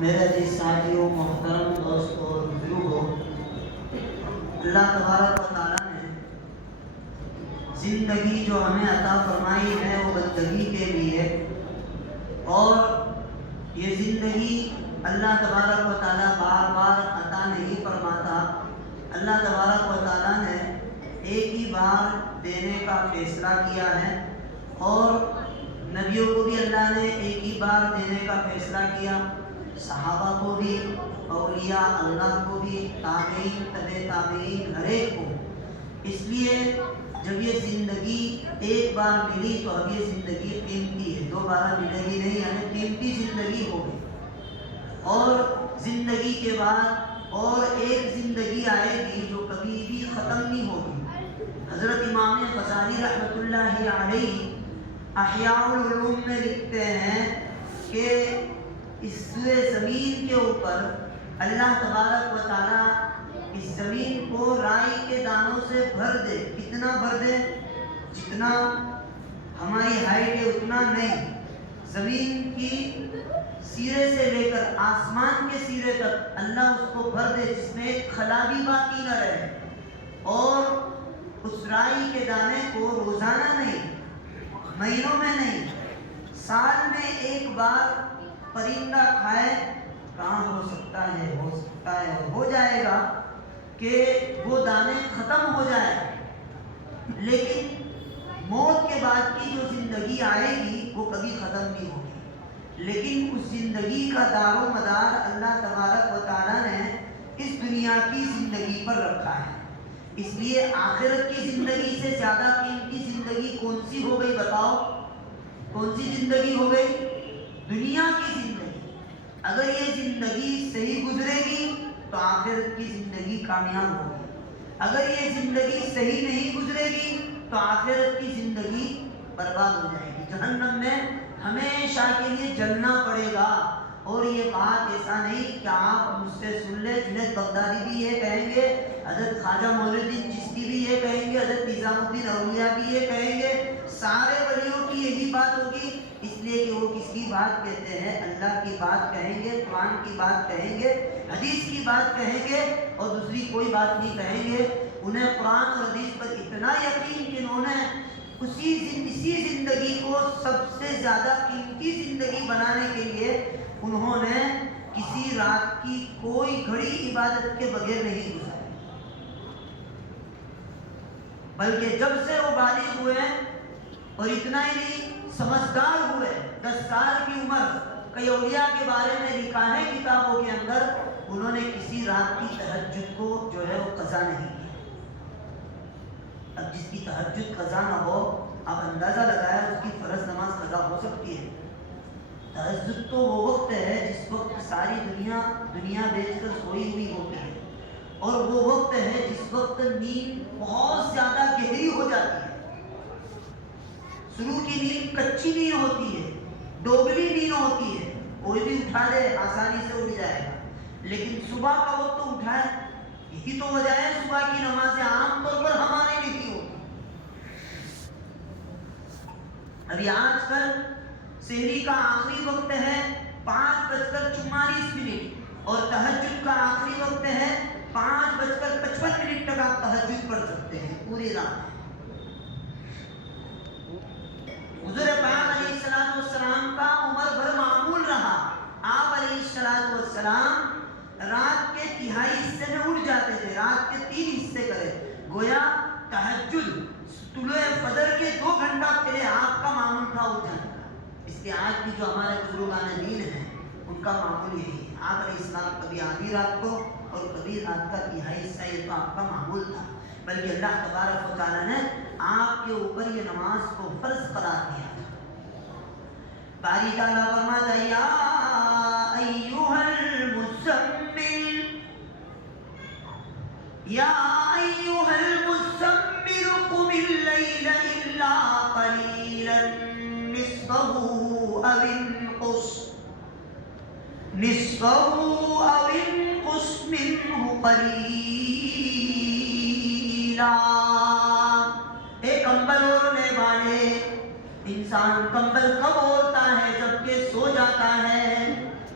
میرے عزیز ساتھیوں، محترم دوستوں اور بزرگوں، اللہ تبارک و تعالیٰ نے زندگی جو ہمیں عطا فرمائی ہے وہ بندگی کے لیے، اور یہ زندگی اللہ تبارک و تعالیٰ بار بار عطا نہیں فرماتا۔ اللہ تبارک و تعالیٰ نے ایک ہی بار دینے کا فیصلہ کیا ہے، اور نبیوں کو بھی اللہ نے ایک ہی بار دینے کا فیصلہ کیا، صحابہ کو بھی، اولیاء اللہ کو بھی، تابعین، تبع تابعین، ہر ایک کو۔ اس لیے جب یہ زندگی ایک بار ملی تو اب یہ زندگی قیمتی ہے، دوبارہ ملے گی نہیں، یعنی قیمتی زندگی ہو گئی۔ اور زندگی کے بعد اور ایک زندگی آئے گی جو کبھی بھی ختم نہیں ہوگی۔ حضرت امام غزالی رحمۃ اللہ علیہ احیاء العلوم میں لکھتے ہیں کہ اس زمین کے اوپر اللہ تبارک و تعالیٰ اس زمین کو رائی کے دانوں سے بھر دے۔ کتنا بھر دے؟ جتنا ہماری ہائٹ ہے اتنا نہیں، زمین کی سیرے سے لے کر آسمان کے سیرے تک اللہ اس کو بھر دے، جس میں ایک خلا بھی باقی نہ رہے۔ اور اس رائی کے دانے کو روزانہ نہیں، مہینوں میں نہیں، سال میں ایک بار پرندہ کھائے، کہاں ہو سکتا ہے ہو جائے گا کہ وہ دانے ختم ہو جائے، لیکن موت کے بعد کی جو زندگی آئے گی وہ کبھی ختم نہیں ہوگی۔ لیکن اس زندگی کا دار و مدار اللہ تبارک و تعالیٰ نے اس دنیا کی زندگی پر رکھا ہے۔ اس لیے آخرت کی زندگی سے زیادہ قیمتی زندگی کون سی ہو گئی؟ بتاؤ، کون سی زندگی ہو گئی؟ دنیا کی زندگی۔ اگر یہ زندگی صحیح گزرے گی تو آخرت کی زندگی کامیاب ہوگی، اگر یہ زندگی صحیح نہیں گزرے گی تو آخرت کی زندگی برباد ہو جائے گی، جہنم میں ہمیشہ کے لیے جلنا پڑے گا۔ اور یہ بات ایسا نہیں کہ آپ مجھ سے سن لیں، جنید بغدادی بھی یہ کہیں گے، حضرت خواجہ معین الدین چشتی بھی یہ کہیں گے، حضرت نظام الدین اولیاء بھی یہ کہیں گے، سارے ولیوں کی یہی بات ہوگی، اس لیے کہ وہ کس کی بات کہتے ہیں؟ اللہ کی بات کہیں گے، قرآن کی بات کہیں گے، حدیث کی بات کہیں گے، اور دوسری کوئی بات نہیں کہیں گے۔ انہیں قرآن اور حدیث پر اتنا یقین کہ انہوں نے اسی زندگی کو سب سے زیادہ قیمتی زندگی بنانے کے لیے انہوں نے کسی رات کی کوئی گھڑی عبادت کے بغیر نہیں گزاری، بلکہ جب سے وہ بالغ ہوئے اور اتنا ہی نہیں سمجھدار ہوئے، 10 سال کی عمر، کئی اولیاء کے بارے میں لکھا ہے کتابوں کے اندر، انہوں نے کسی رات کی تہجد کو جو ہے وہ قضا نہیں کیا۔ اب جس کی تہجد قضا نہ ہو، آپ اندازہ لگایا اس کی فرض نماز قضا ہو سکتی ہے؟ تہجد تو وہ وقت ہے جس وقت ساری دنیا بیچ کر سوئی ہوئی ہوتی ہے، اور وہ وقت ہے جس وقت نیند بہت زیادہ گہری ہو جاتی ہے۔ شروع کی نیند کچی نیند ہوتی ہے، ڈوبلی نیند ہوتی ہے، کوئی بھی اٹھا دے آسانی سے اٹھ جائے گا، لیکن صبح کا وقت تو اٹھائے، یہی تو وجہ ہے صبح کی نمازیں عام طور پر ہمارے لیے نہیں ہوتی۔ ابھی آج کل سحری کا آخری وقت ہے 5:44، اور تہجد کا آخری وقت ہے 5:55 تک آپ تہجد پڑھ سکتے ہیں پوری رات۔ حضور پاک علیہ السلام کا عمر بھر معمول رہا، آپ علیہ السلام رات کے تہائی حصے میں اٹھ جاتے تھے، رات کے 3 حصے کرے، گویا تہجد طلوع فجر کے 2 گھنٹہ پہلے آپ کا معمول تھا اٹھ جانے کا۔ اس لیے آج بھی جو ہمارے بزرگان دین ہیں ان کا معمول یہی ہے، آپ علیہ السلام کبھی آدھی رات کو اور کبھی رات کا تہائی حصہ، یہ تو آپ کا معمول تھا، بلکہ اللہ تبارک و تعالیٰ نے آپ کے اوپر یہ نماز کو فرض قرار دیا۔ باری تعالیٰ فرماتا ہے یا ایھا المزمل، یا ایھا المزمل قم اللیل الا قلیلا نصفہ او انقص منہ قلیلا۔ اے کمبل اوڑھنے والے، انسان کمبل کب اوڑھتا ہے؟ جب کہ سو جاتا ہے۔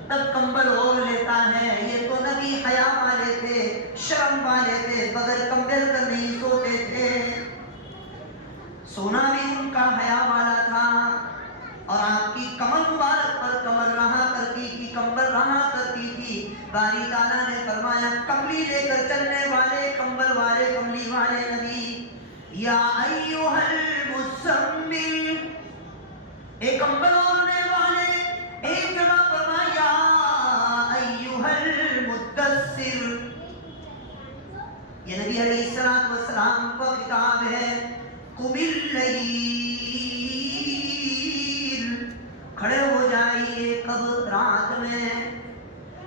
تب کمبل اوڑھ لیتا ہے. یہ تو نبی حیا والے تھے, شرم والے تھے, بغیر کمبل کر نہیں سوتے تھے. سونا بھی ان کا حیا والا تھا, اور آپ کی کمر مبارک پر کمر رہا کرتی تھی, کمبل رہا کرتی تھی. باری تعالیٰ نے فرمایا کملی لے کر چلنے والے, کمبل والے, کملی والے نبی, یا ایھا المزمل, ایک کمبل اوڑھنے والے. ایک جگہ فرمایا ایھا المدثر, یہ نبی علیہ السلام کو خطاب ہے. قم اللیل, کھڑے ہو جائیے. کب؟ رات میں.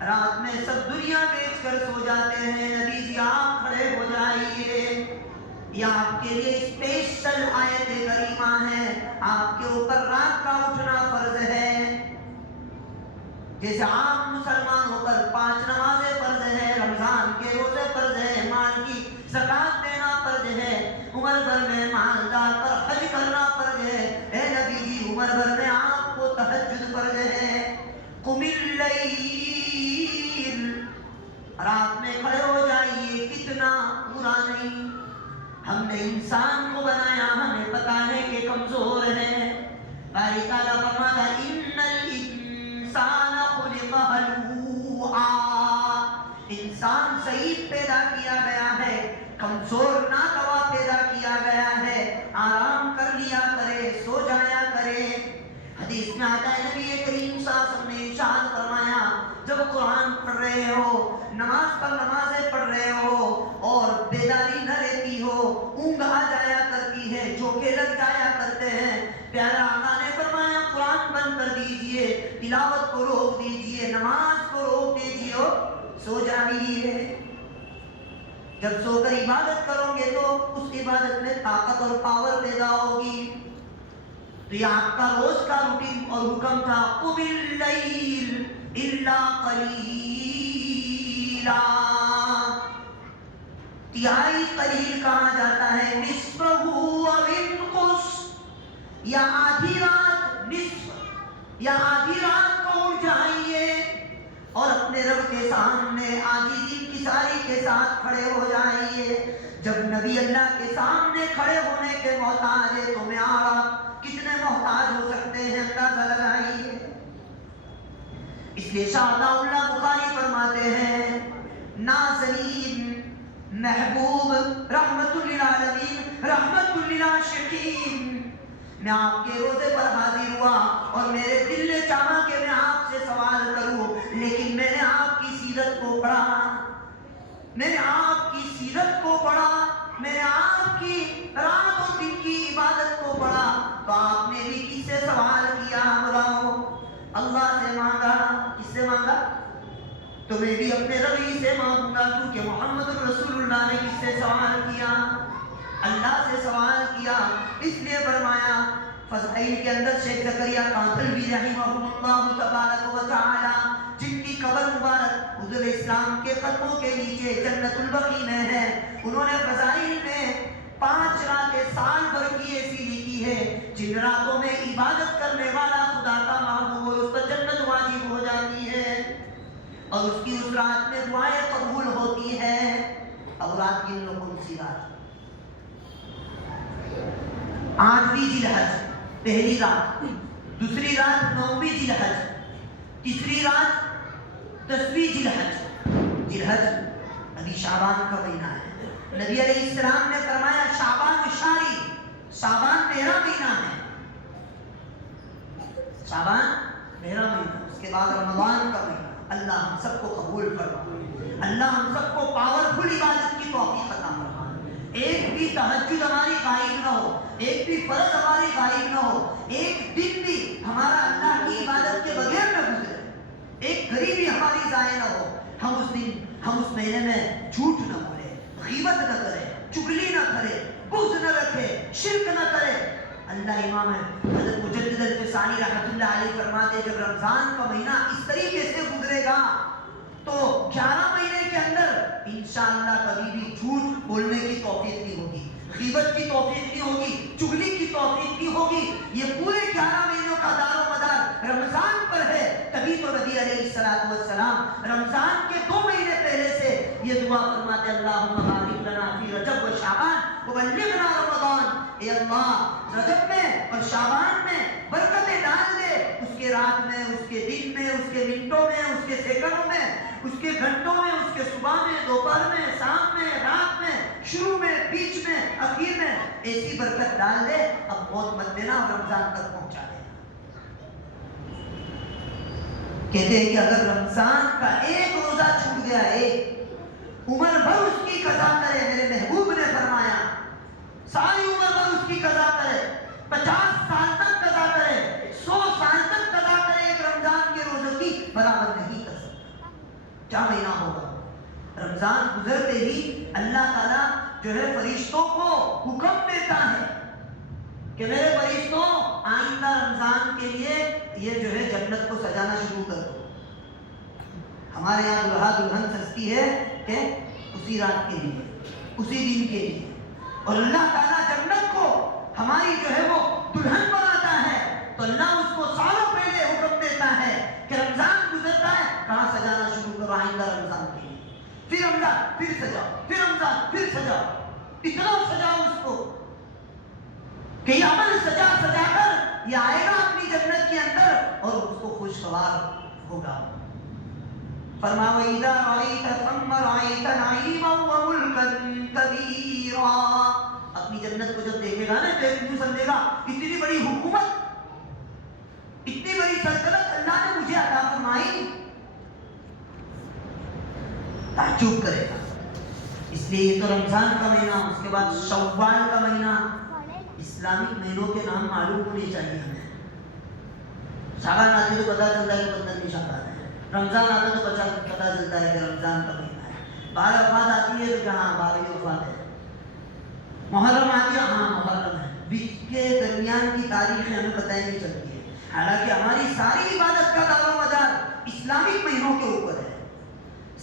رات میں سب دنیا بیچ کر سو جاتے ہیں, نبی جی آپ کھڑے ہو جائیے. یہ آپ کے لیے اسپیشل آیت کریمہ ہے. آپ کے اوپر رات کا اٹھنا فرض ہے. جیسے عام مسلمان ہو کر 5 نمازیں فرض ہے, رمضان کے روزے فرض ہے, مال کی زکات دینا فرض ہے, عمر بھر میں مالدار پر حج کرنا فرض ہے. اے نبی جی عمر بھر میں آپ کو تہجد فرض ہے. قم اللیل, رات میں کھڑے ہو جائیے. کتنا؟ پورا نہیں. ہم نے انسان کو بنایا, ہمیں پتا ہے کہ کمزور ہے. باری تعالیٰ فرماتا ان الانسان خلق ہلوعا, انسان ضعیف پیدا کیا گیا ہے, کمزور ناتوا پیدا کیا گیا ہے. آرام کر لیا کرے, سو جایا کرے. حدیث میں آتا ہے نبی کریم صلی اللہ علیہ وسلم نے ارشاد فرمایا جب قرآن پڑھ رہے ہو, نماز پر نمازیں پڑھ رہے ہو اور بیداری نہ رہتی ہو, اونگ آ جایا کرتی ہے, جھوکے لگ جایا کرتے ہیں, پیارا آقا نے فرمایا قرآن بند کر دیجئے, تلاوت کو روک دیجئے, نماز کو روک دیجئے اور سو جائیے. جب سو کر عبادت کرو گے تو اس عبادت میں طاقت اور پاور پیدا ہوگی. تو یہ آپ کا روز کا روٹین اور حکم تھا. قم اللیل الا قلیلا, تہائی قلیل کہا جاتا ہے. نصفہ او انقص, یا آدھی رات, نصف یا آدھی رات کو اٹھ جائیے اور اپنے رب کے سامنے عاجزی انکساری کے ساتھ کھڑے ہو جائیے. جب نبی اللہ کے سامنے کھڑے ہونے کے محتاج ہے تو میں آپ کتنے محتاج ہو سکتے ہیں, اندازہ لگائیے. اس لیے شاہ اللہ بخاری فرماتے ہیں نازنین محبوب رحمت للعالمین رحمت للعاشقین, میں آپ کے روزے پر حاضر ہوا اور میرے دل نے چاہا کہ میں آپ سے سوال کروں, لیکن میں نے آپ کی سیرت کو پڑھا, میں نے آپ کی سیرت کو پڑھا, میں نے آپ کی رات اور دن کی عبادت کو پڑھا, تو آپ نے بھی کس سے سوال کیا؟ بلاؤ, اللہ سے مانگا. کس سے مانگا؟ تو میں بھی اپنے رب ہی سے مانگوں گا, کیونکہ محمد رسول اللہ نے کس سے سوال کیا؟ اللہ سے سوال کیا. اس لیے فرمایا فضائل کے اندر شیخ زکریا کانتلوی رحمہ اللہ تبارک و تعالی, جن کی قبر مبارک حضور اسلام کے قدموں کے نیچے جنت البقیع میں ہے, انہوں نے فضائل میں 5 راتیں سال بھر کی ایسی لکھی ہے جن راتوں میں عبادت کرنے والا خدا کا محبوب اور اس پر جنت واجب ہو جاتی ہے, اور اس کی اس رات میں دعائیں قبول ہوتی ہیں. اب رات گن لو, کون سی رات؟ 8ویں ذی الحج پہلی رات, دوسری رات 9ویں ذی الحج, تیسری رات 10ویں ذی الحج. ذی الحج ابھی شعبان کا مہینہ ہے. نبی علیہ السلام نے فرمایا شعبان شاری, شعبان میرا مہینہ ہے, شعبان میرا مہینہ. اس کے بعد رمضان کا مہینہ. اللہ ہم سب کو قبول فرمائے, اللہ ہم سب کو پاورفل عبادت کی توفیق عطا فرمائے. ایک بھی تہجد ہماری غائب نہ ہو, ایک بھی فرض ہماری غائب نہ ہو, ایک دن بھی ہمارا اللہ کی عبادت کے بغیر نہ گزرے, ایک گھڑی بھی ہماری ضائع نہ ہو. ہم اس دن, ہم اس مہینے میں جھوٹ نہ بولے, غیبت نہ کرے, چگلی نہ کرے, بغض نہ رکھے, شرک نہ کرے. اللہ امام حضرت مجدد الفسانی رحمۃ اللہ علیہ فرماتے جب رمضان کا مہینہ اس طریقے سے گزرے گا تو 11 مہینے کے اندر انشاءاللہ کبھی بھی جھوٹ بولنے کی توفیق نہیں ہوگی, غیبت کی توفیق نہیں ہوگی, چگلی کی توفیق نہیں ہوگی. یہ پورے 11 مہینوں کا دار و مدار رمضان پر ہے. تبھی تو نبی علیہ دعا فرماتے اللہم بارک لنا فی رجب و شعبان وبلغنا رمضان، اے اللہ رجب میں اور شعبان میں برکتیں ڈال دے، اس کے رات میں، اس کے دن میں، اس کے منٹوں میں، اس کے سیکنڈوں میں، اس کے گھنٹوں میں، اس کے صبح میں، دوپہر میں، شام میں، رات میں، شروع میں، بیچ میں، اخیر میں، ایسی برکت ڈال دے، اب موت مت دینا اور رمضان تک پہنچا دینا۔ کہتے ہیں کہ اگر رمضان کا ایک روزہ چھوٹ گیا، ایک، عمر بھر اس کی قضا کرے، میرے محبوب نے فرمایا ساری عمر بھر اس کی قضا کرے، 50 سال تک قضا کرے، 100 سال تک قضا کرے، ایک رمضان کے روزے کی برابر نہیں کر سکتا۔ کیا مہینہ ہوگا؟ رمضان گزرتے ہی اللہ تعالیٰ جو ہے فرشتوں کو حکم دیتا ہے کہ میرے فرشتوں آئندہ رمضان کے لیے یہ جو ہے جنت کو سجانا شروع کر دو۔ ہمارے یہاں دلہا دلہن سجتی ہے کہ اسی رات کے لیے، اسی دن کے لیے، اور اللہ تعالیٰ جنت کو ہماری جو ہے وہ دلہن بناتا ہے، تو اللہ اس کو سالوں پہلے حکم دیتا ہے کہ رمضان گزرتا ہے، کہاں سجانا شروع کرو آئندہ رمضان کے لیے، پھر رمضان پھر سجاؤ، پھر رمضان پھر سجاؤ، اتنا سجاؤ اس کو کہ یہ عمل سجا سجا کر یہ آئے گا اپنی جنت کے اندر اور اس کو خوشگوار ہوگا۔ فرمایا وَإِذَا رَأَيْتَ ثَمَّ رَأَيْتَ نَعِيمًا وَمُلْكًا كَبِيرًا، اپنی جنت کو جب دیکھے گا نا تو ایک یوں سمجھے گا اتنی بڑی حکومت، اتنی بڑی سلطنت اللہ نے مجھے عطا فرمائی، تعجب کرے گا۔ اس لیے یہ تو رمضان کا مہینہ، اس کے بعد شوال کا مہینہ، اسلامک مہینوں کے نام معلوم ہونے چاہیے ہمیں۔ شعبان آتے تو پتہ چلتا ہے کہ 15 شعبان ہے، رمضان آتا تو پتہ چلتا ہے کہ رمضان کا مہینہ ہے، 12 وفات آتی ہے تو کہاں 12 وفات ہے، محرم آتی ہے ہاں محرم ہے، بیچ کے درمیان کی تاریخیں ہمیں پتہ ہی نہیں چلتی ہے، حالانکہ ہماری ساری عبادت کا دار و مدار اسلامک مہینوں کے اوپر ہے۔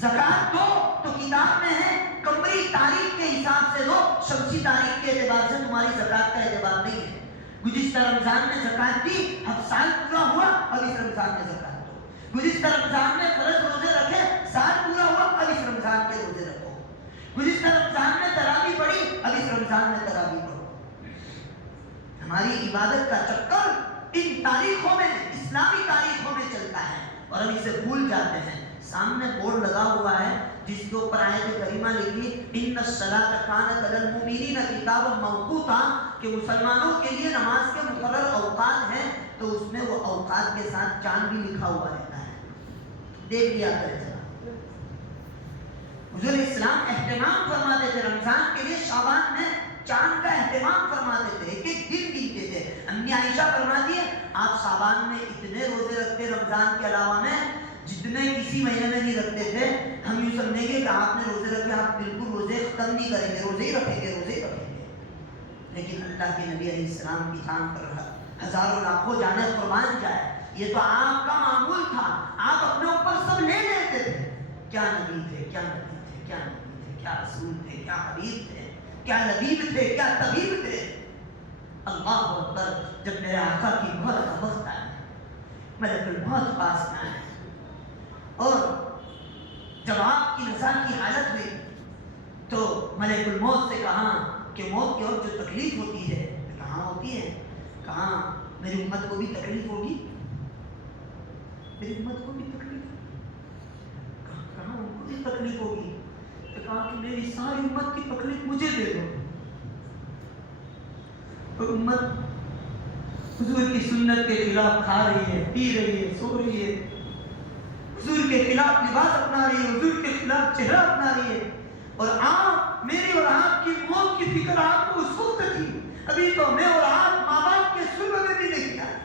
زکوٰۃ دو تو کتاب میں ہے قمری تاریخ کے حساب سے دو، شمسی تاریخ کے اعتبار سے تمہاری زکوٰۃ کا اعتبار نہیں ہے۔ گزشتہ رمضان میں زکوٰۃ دی، اب سال پورا ہوا اب اس رمضان میں زکوٰۃ دو۔ گزشتہ رمضان میں فرض روزے رکھے، سال پورا ہوا اب اس رمضان کے روزے رکھو۔ گزشتہ رمضان میں تراویح پڑھی، اب اس رمضان میں تراویح پڑھو۔ ہماری عبادت کا چکر ان تاریخوں میں، اسلامی تاریخوں میں چلتا ہے اور ہم اسے بھول جاتے ہیں۔ سامنے بورڈ لگا ہوا ہے جس کے اوپر آیت کریمہ لکھی ان الصلاۃ کانت علی المؤمنین کتابا موقوتا، کہ مسلمانوں کے لیے نماز کے مقرر اوقات ہیں، تو اس میں وہ اوقات کے ساتھ چاند بھی لکھا ہوا رہتا ہے، دیکھ لیا کرے ذرا۔ حضور اسلام اہتمام فرماتے تھے رمضان کے لیے، شعبان میں چاند کا اہتمام فرماتے تھے، ایک ایک دن گنتے تھے۔ امی عائشہ فرماتی ہے آپ شعبان میں اتنے روزے رکھتے رمضان کے علاوہ میں جتنے کسی مہینے میں نہیں رکھتے تھے۔ ہم یوں سمجھیں گے کہ آپ نے روزے رکھے، آپ بالکل روزے ختم نہیں کریں گے، روزے ہی رکھیں گے، روزے ہی رکھیں گے۔ لیکن اللہ کے نبی علیہ السلام کی جان پر ہزاروں لاکھوں جانیں قربان جائے، یہ تو آپ کا معمول تھا، آپ اپنے اوپر سب لے لیتے تھے۔ کیا نبی تھے، کیا نبی تھے، کیا نبی تھے، کیا رسول تھے، کیا حبیب تھے، کیا لبیب تھے، کیا طبیب تھے۔ اللہ اکبر، جب میرے آقا کی موت کا وقت آیا، ملک الموت پاس آیا اور جب آپ کی رضا کی حالت ہوئی تو ملک الموت سے کہا کہ موت کے وقت جو تکلیف ہوتی ہے کہاں ہوتی ہے؟ کہاں میری امت کو بھی تکلیف ہوگی، میری امت کو بھی تکلیف، کہاں ان کو بھی تکلیف ہوگی؟ تو کہا کہ میری ساری امت کی تکلیف مجھے دے دو۔ اور امت حضور کی سنت کے خلاف کھا رہی ہے، پی رہی ہے، سو رہی ہے، حضور کے خلاف لباس اپنا رہی ہے، حضور کے خلاف چہرہ اپنا رہی ہے، اور آپ میری اور آپ کی موت کی فکر آپ کو اس وقت تھی، ابھی تو میں اور آپ ماں باپ کے سلب میں بھی نہیں آئے۔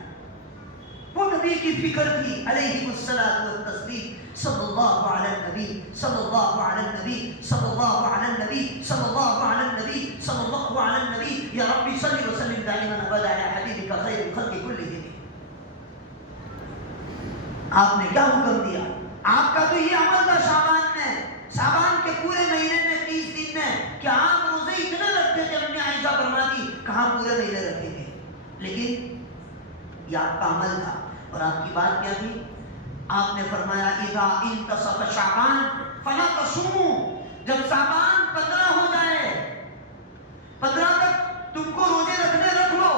وہ نبی کی فکر تھی علیہ الصلاۃ والتسلیم، صلی اللہ علیہ النبی، صلی اللہ علیہ النبی، صلی اللہ علیہ النبی، صلی اللہ علیہ النبی، صلی اللہ علیہ النبی، یا رب صلی وسلم دائما ابدا علی حبیبک خیر الخلق کلہم۔ آپ نے کیا حکم دیا؟ آپ کا تو یہ عمل تھا شعبان میں، شعبان کے پورے مہینے میں 30 دن میں کہ آپ روزے اتنے رکھتے تھے، امی عائشہ فرماتی کہاں پورے مہینے رکھے تھے، لیکن یہ آپ کا عمل تھا۔ اور آپ کی بات کیا تھی؟ آپ نے فرمایا اذا انتصف شعبان فلا تصوموا، جب شعبان 15 ہو جائے، 15 تک تم کو روزے رکھنے رکھ لو،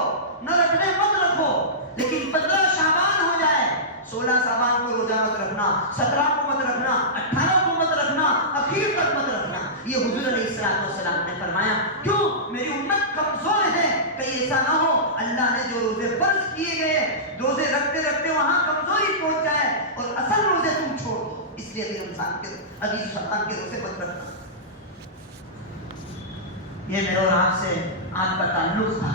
نہ رکھنے مت رکھو، لیکن 15 شعبان ہو جائے، 16 شعبان کو روزہ مت رکھنا، 17 کو مت رکھنا، 18 کو مت رکھنا، اخیر تک مت رکھنا۔ یہ حضور علیہ السلام نے فرمایا، کیوں؟ میری امت کمزور ہے، کہیں ایسا نہ ہو اللہ نے جو روزے فرض کیے گئے، روزے رکھتے رکھتے وہاں کمزوری پہنچ جائے اور اصل روزے تم چھوڑ دو۔ اس لیے ابھی شعبان کے روزے مت رکھنا۔ یہ میرے اور آپ سے آپ کا تعلق تھا۔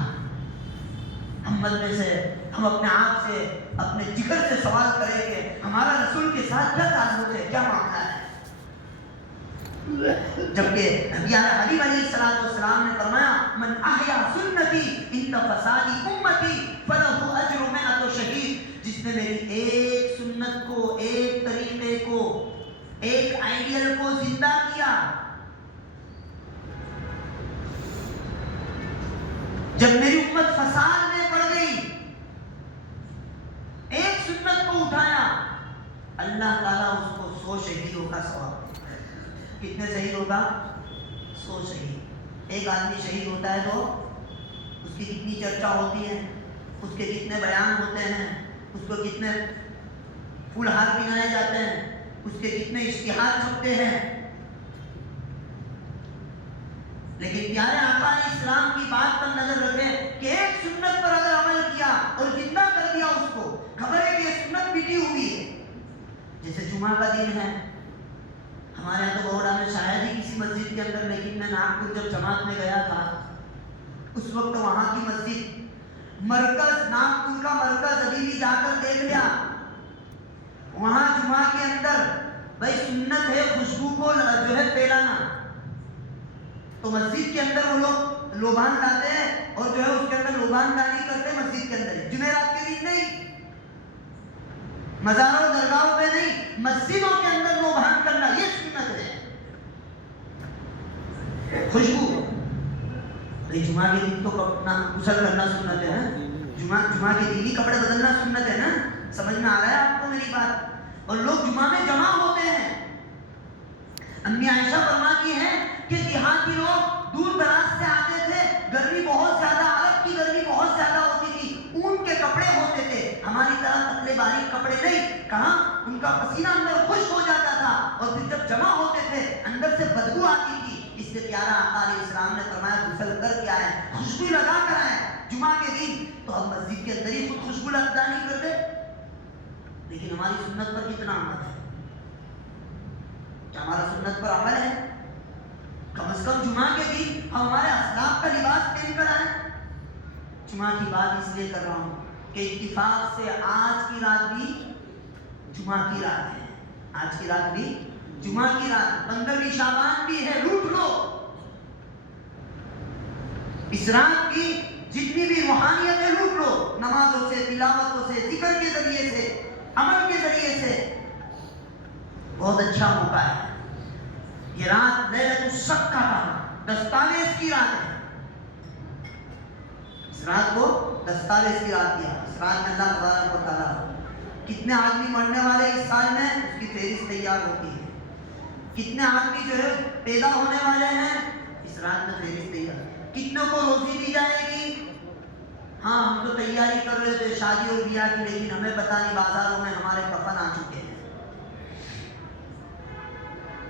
ہم بندے سے، ہم اپنے آپ سے، اپنے جگر سے سوال کریں کہ ہمارا رسول کے ساتھ کیا تعلق ہے، کیا معاملہ ہے؟ جبکہ نبی حبیب علیہ السلام نے فرمایا، من احیا سنتی ان فسادی امتی فلہ اجر مئۃ شہید۔ جس نے میری ایک سنت کو، ایک طریقے کو، ایک آئیڈیل کو زندہ کیا، جب میری امت فساد میں پڑ گئی، ایک سنت کو اٹھایا، اللہ تعالیٰ اس کو 100 شہیدوں کا ثواب۔ کتنے شہید ہوگا؟ 100 شہید۔ ایک آدمی شہید ہوتا ہے تو اس کی کتنی چرچا ہوتی ہے، اس کے کتنے بیان ہوتے ہیں، اس کو کتنے پھول ہار پہنائے جاتے ہیں، اس کے کتنے اشتہار چھپتے ہیں۔ لیکن پیارے آقا علیہ السلام کی بات پر نظر رکھیں کہ ایک سنت پر اگر عمل کیا اور زندہ کر دیا اس کو، خبر ہے کہ یہ سنت مٹی ہوئی ہے۔ جیسے جمعہ کا دن ہے، ہمارے یہاں تو بہوڑا میں شاید ہی کسی مسجد کے اندر، لیکن میں ناگپور جب جماعت میں گیا تھا اس وقت وہاں کی مسجد مرکز، ناگپور کا مرکز ابھی بھی جا کر دیکھ لیا، وہاں جمعہ کے اندر بھائی سنت ہے خوشبو کو جو ہے پھیلانا، تو مسجد کے اندر وہ لوگ لوبان لاتے ہیں اور جو ہے اس کے اندر لوبان دانی کرتے ہیں مسجد کے اندر، جمعرات کے دن نہیں، مزاروں درگاہوں پہ نہیں، مسجدوں کے اندر لوبان کرنا، یہ سنت ہے۔ خوشبو جمعہ کے دن تو غسل کرنا سنت ہے نا، جمعہ کے دن ہی کپڑے بدلنا سنت ہے نا، سمجھ میں آ رہا ہے آپ کو میری بات؟ اور لوگ جمعہ میں جمع ہوتے ہیں۔ امی عائشہ فرماتی ہیں کہ دیہاتی لوگ دور دراز سے آتے تھے، گرمی بہت زیادہ، عرب کی گرمی بہت زیادہ ہوتی تھی، اون کے کپڑے ہوتے تھے، ہماری طرح پتلے باریک کپڑے نہیں، کہاں ان کا پسینہ اندر خشک ہو جاتا تھا اور پھر جب جمع ہوتے تھے اندر سے بدبو آتی تھی۔ اس سے پیارا آقا علیہ السلام نے فرمایا غسل کر کے آئے، خوشبو لگا کر آئے جمعہ کے دن، تو ہم مسجد کے اندر ہی خود خوشبو لگا نہیں کرتے، لیکن ہماری سنت پر کتنا عمل ہے؟ کیا ہمارا سنت پر عمل ہے؟ کم از کم جمعہ کے دن ہم ہمارے اسلاف کا لباس پہن کر آئیں۔ جمعہ کی بات اس لیے کر رہا ہوں کہ اتفاق سے آج کی رات بھی جمعہ کی رات ہے، آج کی رات بھی جمعہ کی رات، 15ویں شعبان بھی ہے، لوٹ لو اس رات کی جتنی بھی روحانیتیں لوٹ لو، نمازوں سے، تلاوتوں سے، ذکر کے ذریعے سے، عمل کے ذریعے سے، بہت اچھا موقع ہے۔ یہ رات لیلۃ الشق کا دستاویز کی رات ہے، اس رات کو دستاویز کی رات کیا۔ اس رات میں اللہ تبارک و تعالیٰ کتنے آدمی مرنے والے اس سال میں اس کی فہرست تیار ہوتی ہے، کتنے آدمی جو ہے پیدا ہونے والے ہیں اس رات میں فہرست تیار، کتنے کو روزی دی جائے گی۔ ہاں ہم تو تیاری کر رہے تھے شادی اور بیاہ کی، لیکن ہمیں پتہ نہیں بازاروں میں ہمارے کفن آ چکے ہیں۔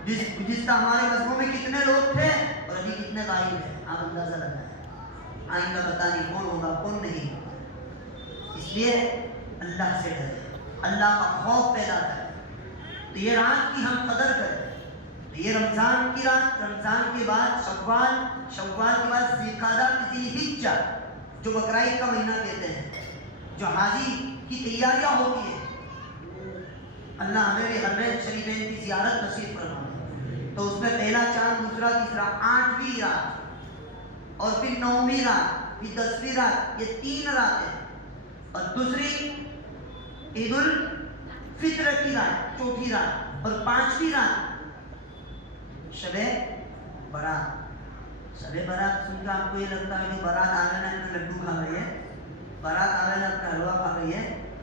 جس کا ہمارے قصبوں میں کتنے لوگ تھے اور ابھی کتنے غائب ہیں، آپ اندازہ لگائیں، آئندہ پتہ نہیں کون ہوگا کون نہیں۔ اس لیے اللہ سے ڈرے، اللہ کا خوف پیدا کرے، تو یہ رات کی ہم قدر کریں۔ یہ رمضان کی رات، رمضان کے بعد شوال، شوال کے بعد ذی القعدہ، ذی الحجہ جو بقرعید کا مہینہ کہتے ہیں، جو حاجی کی تیاریاں ہوتی ہیں، اللہ ہمیں بھی حرمین شریفین کی زیارت نصیب فرمائے۔ تو اس میں پہلا چاند، دوسرا، تیسرا، 8ویں رات اور پھر 9ویں رات، پھر 10ویں رات، یہ 3 راتیں، اور دوسری عید الفطر کی رات، 4تھی رات، اور 5ویں رات شب برات۔ شب برات سن کے آپ کو یہ لگتا ہے کہ برات آ رہے ہیں اپنے لڈو کھا رہی ہے، برات آ رہے ہیں اپنا حلوہ کھا رہی ہے،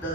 10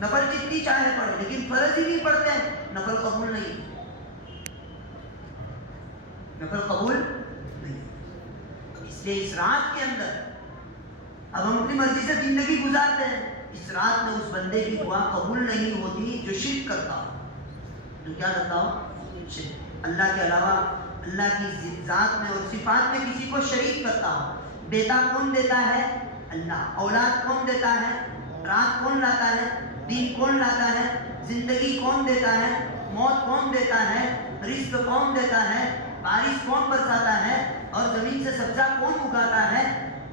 نفل جتنی چاہے پڑھے، لیکن فرض ہی نہیں پڑھتے ہیں، نفل قبول نہیں، نفل قبول نہیں۔ اس لیے اس رات کے اندر اب ہم اپنی مرضی سے زندگی گزارتے ہیں، اس رات میں اس بندے کی دعا قبول نہیں ہوتی جو شرک کرتا ہو، جو کیا کرتا ہو؟ شرک، اللہ کے علاوہ اللہ کی ذات میں اور صفات میں کسی کو شریک کرتا ہو۔ بیٹا کون دیتا ہے؟ اللہ۔ اولاد کون دیتا ہے؟ رات کون لاتا ہے؟ دن کون لاتا ہے؟ زندگی کون دیتا ہے؟ موت کون دیتا ہے؟ رزق کون دیتا ہے؟ بارش کون برساتا ہے؟ اور زمین سے سبزہ کون اگاتا ہے؟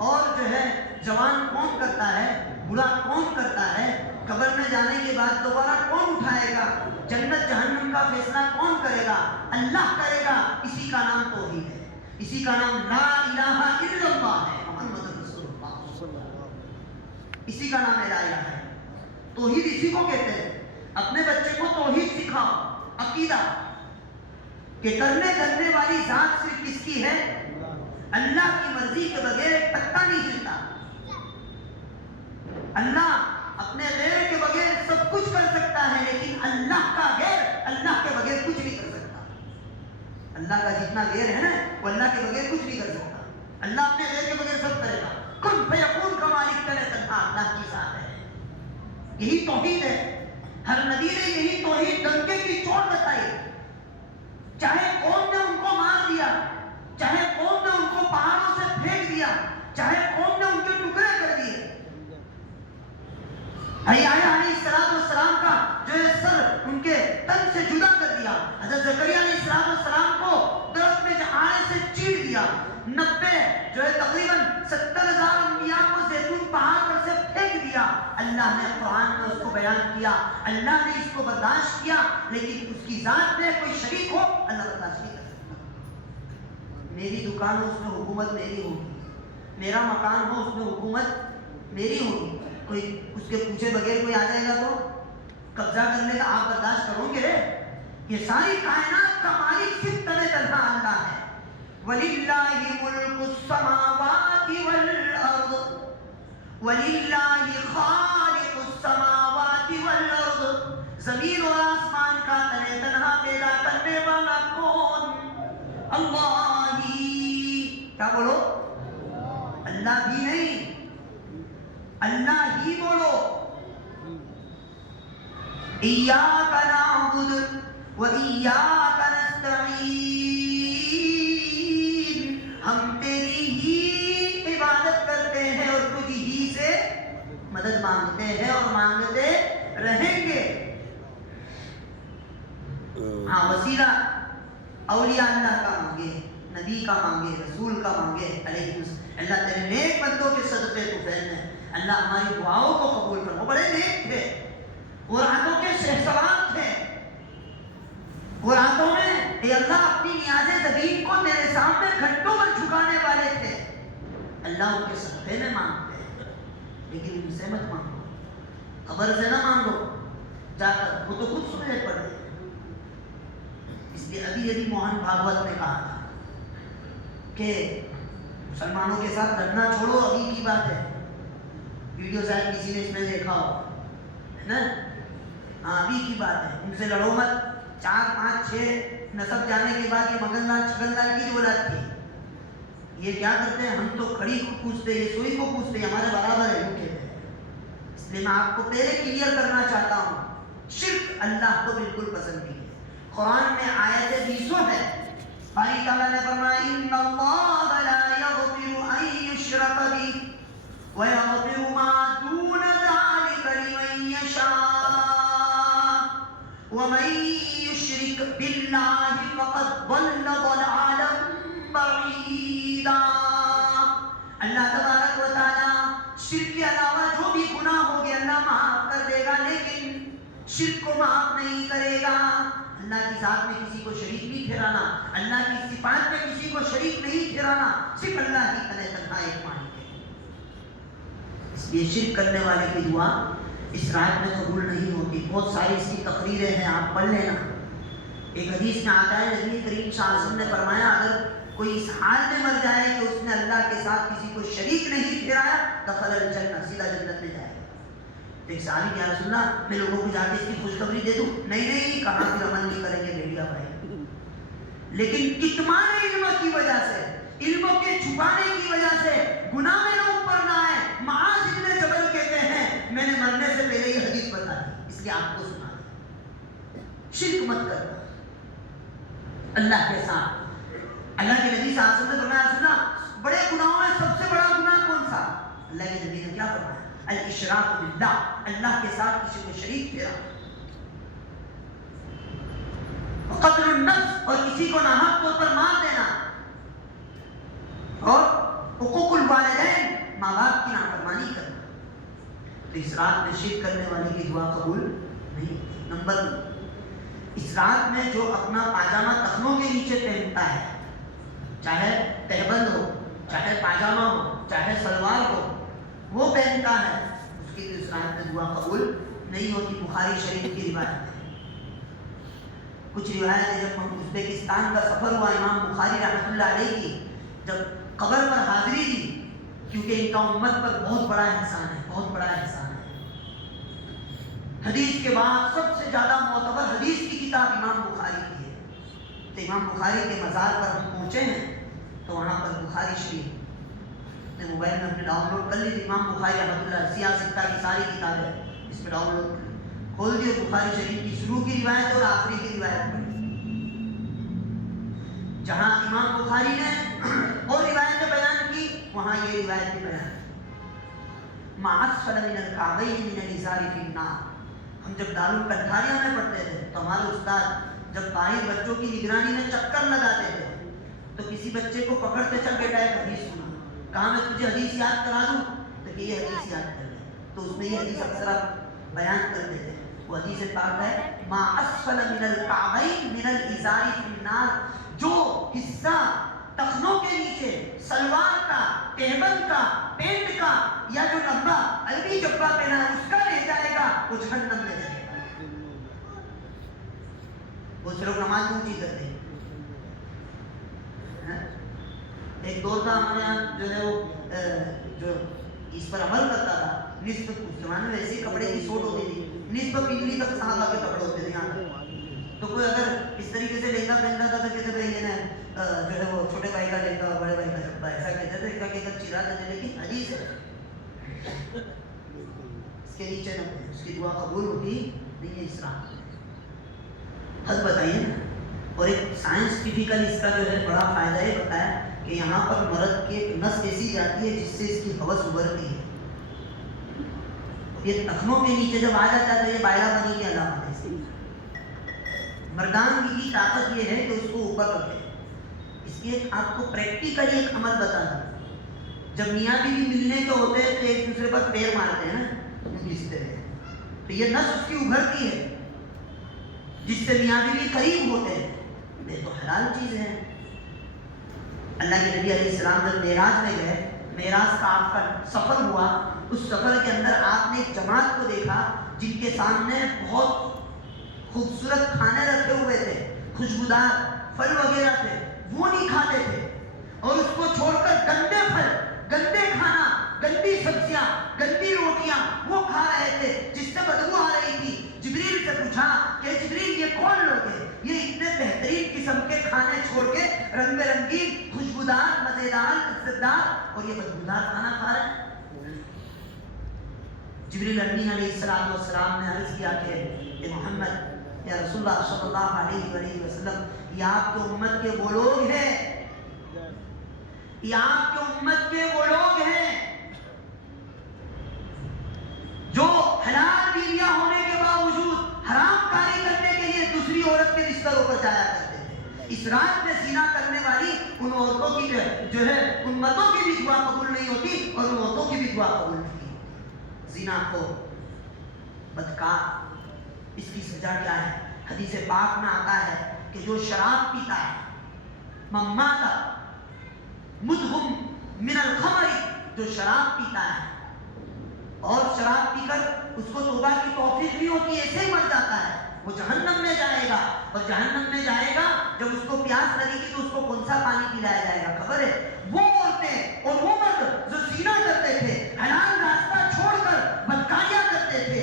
اور جو ہے جوان کون کرتا ہے؟ بوڑھا کون کرتا ہے؟ قبر میں جانے کے بعد دوبارہ کون اٹھائے گا؟ جنت جہنم کا فیصلہ کون کرے گا؟ اللہ کرے گا۔ اسی کا نام توحید ہے، اسی کا نام لا الہ الا اللہ ہے، محمد رسول اللہ، اسی کا نام لا الہ ہے۔ توحید اسی کو کہتے ہیں۔ اپنے بچے کو توحید سکھاؤ، عقیدہ کہ کرنے والی ذات صرف کس کی ہے؟ اللہ کی مرضی کے بغیر ایک پتا نہیں ہلتا۔ اللہ اپنے غیر کے بغیر سب کچھ کر سکتا ہے، لیکن اللہ کا غیر اللہ کے بغیر کچھ نہیں کر سکتا۔ اللہ کا جتنا غیر ہے نا وہ اللہ کے بغیر کچھ نہیں کر سکتا۔ اللہ اپنے غیر کے بغیر سب کرے گا۔ کن فیکون کا مالک کرے تنہا اللہ کی ذات ہے۔ یہی توحید ہے۔ ہر نبی نے یہی توحید ڈنکے کی چوٹ بتائی۔ چاہے قوم نے ان کو مار دیا، چاہے قوم نے ان کو پہاڑوں سے پھینک دیا، چاہے قوم نے ان کے ٹکڑے کر دیے۔ یحییٰ علیہ السلام کا جو ہے سر ان کے تن سے جدا کر دیا، حضرت زکریا علیہ السلام کو درخت میں آڑے سے چیر دیا، 90 جو ہے تقریباً 70,000 انبیاء کو زیتون پہاڑ پر سے پھینک دیا۔ اللہ نے قرآن میں اس کو بیان کیا، اللہ نے اس کو برداشت کیا، لیکن اس کی ذات میں کوئی شریک ہو اللہ برداشت نہیں کر سکتا۔ میری دکان ہو اس میں حکومت میری ہوگی، میرا مکان ہو اس میں حکومت میری ہوگی، کوئی اس کے پوچھے بغیر کوئی آ جائے گا تو قبضہ کرنے کا آپ برداشت کرو گے؟ یہ ساری کائنات کا مالک صرف تنہا اللہ ہے۔ وَلِلَّهِ مُلْكُ السَّمَاوَاتِ وَالْأَرْضِ وَلِلَّهِ خَالِقُ السَّمَاوَاتِ وَالْأَرْضِ۔ زمین اور آسمان کا تنہا پیدا کرنے والا کون؟ اللہ ہی۔ کیا بولو؟ اللہ بھی نہیں، اللہ ہی بولو۔ ایاک نعبد و ایاک نستعین، ہم تیری ہی عبادت کرتے ہیں اور تجھ ہی سے مدد مانگتے ہیں اور مانگتے رہیں گے۔ ہاں وسیلہ اولیاء اللہ کا مانگے، نبی کا مانگے، رسول کا مانگے علیہ السلام۔ اللہ تیرے نیک بندوں کے صدقے تو فیض ہے، اللہ ہماری دعاؤں کو قبول کر۔ وہ بڑے نیک تھے، وہ راتوں کے شہسوار تھے، وہ راتوں میں اے اللہ اپنی نیاز زمین کو میرے سامنے گھنٹوں پر جھکانے والے تھے۔ اللہ ان کے صدقے میں مانگتے ہیں، لیکن ان سے مت مانگو، قبر سے نہ مانگو جا کر، وہ تو خود سمجھ پڑے۔ اس لیے ابھی موہن بھاگوت نے کہا تھا کہ مسلمانوں کے ساتھ لڑنا چھوڑو، ابھی کی بات ہے، ویڈیو شاید کسی نے اس میں دیکھا ہو، ہے نا؟ ہاں ابھی کی بات ہے، ان سے لڑو مت۔ 4 5 6 نسب جانے کے بعد یہ مگن لال چھگن لال کی جو اولاد تھی، یہ کیا کرتے ہیں؟ ہم تو کھڑی کو پوچھتے، یہ سوئی کو پوچھتے، ہمارے برابر ہے ان کے۔ اس لیے میں آپ کو پہلے کلیئر کرنا چاہتا ہوں، شرک اللہ کو بالکل پسند نہیں ہے۔ قرآن میں آیت 20 ہے، باری تعالیٰ نے فرمایا ان اللہ لا یغفر ان یشرک بہ ویغفر ما دون ذلک لمن یشاء ومن یشرک باللہ فقد ضل ضلالا بعیدا۔ اللہ تبارک و تعالیٰ شرک کے علاوہ جو بھی گناہ ہو گیا اللہ معاف کر دے گا، لیکن شرک کو معاف نہیں کرے گا۔ اللہ کی ذات میں کسی کو شریک نہیں ٹھہرانا، اللہ کی صفات میں کسی کو شریک نہیں ٹھہرانا، صرف اللہ کی تنہا ایک مالک ہے۔ اس لیے شرک کرنے والے کی دعا اس رات میں قبول نہیں ہوتی۔ بہت ساری اس کی تقریریں ہیں، آپ پڑھ لینا۔ ایک حدیث میں آتا ہے نبی کریم صلی اللہ علیہ وسلم نے فرمایا اگر کوئی اس حال میں مر جائے کہ اس نے اللہ کے ساتھ کسی کو شریک نہیں ٹھہرایا دخل الجنہ، سیدھا جنت میں جائے گا۔ ایک صحابی یا رسول اللہ میں لوگوں کو جا کے اس کی خوشخبری دے دوں؟ نہیں کہاں پھر عمل نہیں کریں گے بھیڑیا بھائی. لیکن کتمان علم کی وجہ سے، علم کے چھپانے کی وجہ سے گناہ میں لوگ پر نہ آئے. معاذ ابن جبل کہتے ہیں میں نے مرنے سے پہلے یہ حدیث بتا دی، اس لیے آپ کو سنا دی، شرک مت کرنا اللہ کے ساتھ. اللہ کے نبی صلی اللہ علیہ وسلم نے فرمایا رسول اللہ بڑے گناہوں میں سب سے بڑا گناہ کون سا؟ اللہ کے نبی نے کیا فرمایا؟ الاشراک باللہ، اللہ کے ساتھ کسی کو شریک ٹھہرانا، قتل النفس اور کسی کو ناحق طور پر مار دینا، اور حقوق الوالدین ماں باپ کی نافرمانی کرنا. تو اس رات میں شرک کرنے والے کی دعا قبول نہیں. نمبر 2، اس رات میں جو اپنا پاجامہ تخنوں کے نیچے پہنتا ہے، چاہے تہبند ہو، چاہے پاجامہ ہو، چاہے سلوار ہو، وہ پہنتا ہے، اس کی اس رات میں دعا قبول نہیں ہوتی. بخاری شریف کی روایت ہے. کچھ روایت ہے جب ازبکستان کا سفر ہوا امام بخاری رحمۃ اللہ علیہ کی، جب قبر پر حاضری دی، کیونکہ ان کا امت پر بہت بڑا احسان ہے، بہت بڑا احسان ہے. حدیث کے بعد سب سے زیادہ معتبر حدیث کی کتاب امام بخاری کی ہے. تو امام بخاری کے مزار پر ہم پہنچے ہیں، تو وہاں پر بخاری شریف نے موبائل میں اپنے ڈاؤن لوڈ کر لی تھی. امام بخاری رحمۃ اللہ سیاہ ستہ کی ساری کتابیں اس میں ڈاؤن لوڈ کھول دیے. بخاری شریف کی شروع کی روایت اور آخری کی روایت پڑھی. جہاں امام بخاری نے اور روایتیں بیان کی، وہاں یہ روایت بھی بیان کی. ما اسفل من الکعبین من الازار فی النار. ہم جب دارالکٹھاریہ میں پڑھتے تھے تو ہمارے استاد جب باہر بچوں کی نگرانی میں چکر لگاتے تھے تو کسی بچے کو پکڑ کے چل بیٹا ایک حدیث سنا، کہا میں تجھے حدیث یاد کرا دوں تو کہ یہ حدیث یاد کر لے. تو اس میں یہ حدیث اکثر آپ بیان کرتے تھے. وہ حدیث پاک ہے ما اسفل من الکعبین من الازار فی النار. جو حصہ ٹخنوں کے نیچے سلوار کا، تہبند کا، پینٹ کا یا جو لمبا عربی جبہ پہنا ہے اس کا رہ جائے گا وہ جہنم میں جائے گا. بہت سے لوگ نماز اونچی کرتے ہیں. ایک دور تھا ہمارے یہاں جو ہے وہ جو اس پر عمل کرتا تھا، نصف اس زمانے میں ایسی کپڑے کی سوٹ ہوتی تھی، نصف پنڈلی تک صحابہ کے کپڑے ہوتے تھے یہاں. تو کوئی اگر اس طریقے سے لہنگا پہنتا تھا تو کہتے تھے یہ نا جو ہے وہ چھوٹے بھائی کا لہنگا بڑے بھائی کا جبہ، ایسا کہتے تھے. ایسا کہہ کر چرا دیتے. لیکن حدیث ہے اس کے نیچے نہ اس کی دعا قبول ہوتی نہیں ہے. اس رات حد بتائیے نا. اور ایک سائنسٹیفیکل اس کا جو ہے بڑا فائدہ یہ بتایا کہ یہاں پر مرد کی ایک نس ایسی جاتی ہے جس سے اس کی ہوس ابھرتی ہے. یہ تخنوں کے نیچے جب آ جاتا ہے تو یہ بائرہ بنی کی علامت ہے. مردانگی کی طاقت یہ ہے کہ اس کو اوپر رکھے. اس کی ایک آپ کو پریکٹیکلی ایک عمل بتا دوں. جب میاں بیوی ملنے کے ہوتے ہیں تو ایک دوسرے پر پیر مارتے ہیں نا گھستے ہیں، تو یہ نس اس کی ابھرتی ہے جس سے میاں بیوی قریب ہوتے ہیں. یہ تو حلال چیز ہے. اللہ کے نبی علیہ السلام جب معراج میں گئے، معراج کا آپ کا سفر ہوا، اس سفر کے اندر آپ نے ایک جماعت کو دیکھا جن کے سامنے بہت خوبصورت کھانے رکھے ہوئے تھے، خوشبودار پھل وغیرہ تھے، وہ نہیں کھاتے تھے. اور اس کو چھوڑ کر گندے پھل، گندے کھانا، گندی سبزیاں، گندی روٹیاں وہ کھا رہے تھے جس سے بدبو آ رہی تھی. جبریل سے پوچھا کہ جبریل یہ کون لوگ ہیں؟ یہ اتنے بہترین قسم کے کھانے چھوڑ کے رنگ برنگی خوشبودار مزیدار عزتدار اور یہ بدبودار کھانا کھا رہے ہیں. جبریل امین علیہ السلام نے عرض کیا کہ محمد یا رسول اللہ صلی اللہ علیہ وآلہ وسلم، یہ آپ کے امت کے وہ لوگ ہیں، یہ آپ کے امت کے وہ لوگ ہیں جو حلال بیویاں ہونے کے باوجود حرام کاری کرنے کے لیے دوسری عورت کے بستروں پر جایا کرتے تھے. اس رات میں زنا کرنے والی ان عورتوں کی جو ہے ان مردوں کی بھی دعا قبول نہیں ہوتی اور ان عورتوں کی بھی دعا قبول نہیں ہوتی. زنا کو بدکار، اس کی سزا کیا ہے؟ حدیث پاک میں آتا ہے کہ جو شراب پیتا ہے، مماتا مدغم من الخمر، جو شراب پیتا ہے اور شراب پی کر اس کو توبہ کی توفیق نہیں ہوتی، ایسے ہی مر جاتا ہے، وہ جہنم میں جائے گا. اور جہنم میں جائے گا جب اس کو پیاس لگے گی تو اس کو کون سا پانی پلایا جائے گا خبر ہے؟ وہ عورتیں اور وہ مرد جو زنا کرتے تھے، حلال راستہ چھوڑ کر بدکاریاں کرتے تھے،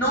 9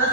10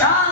4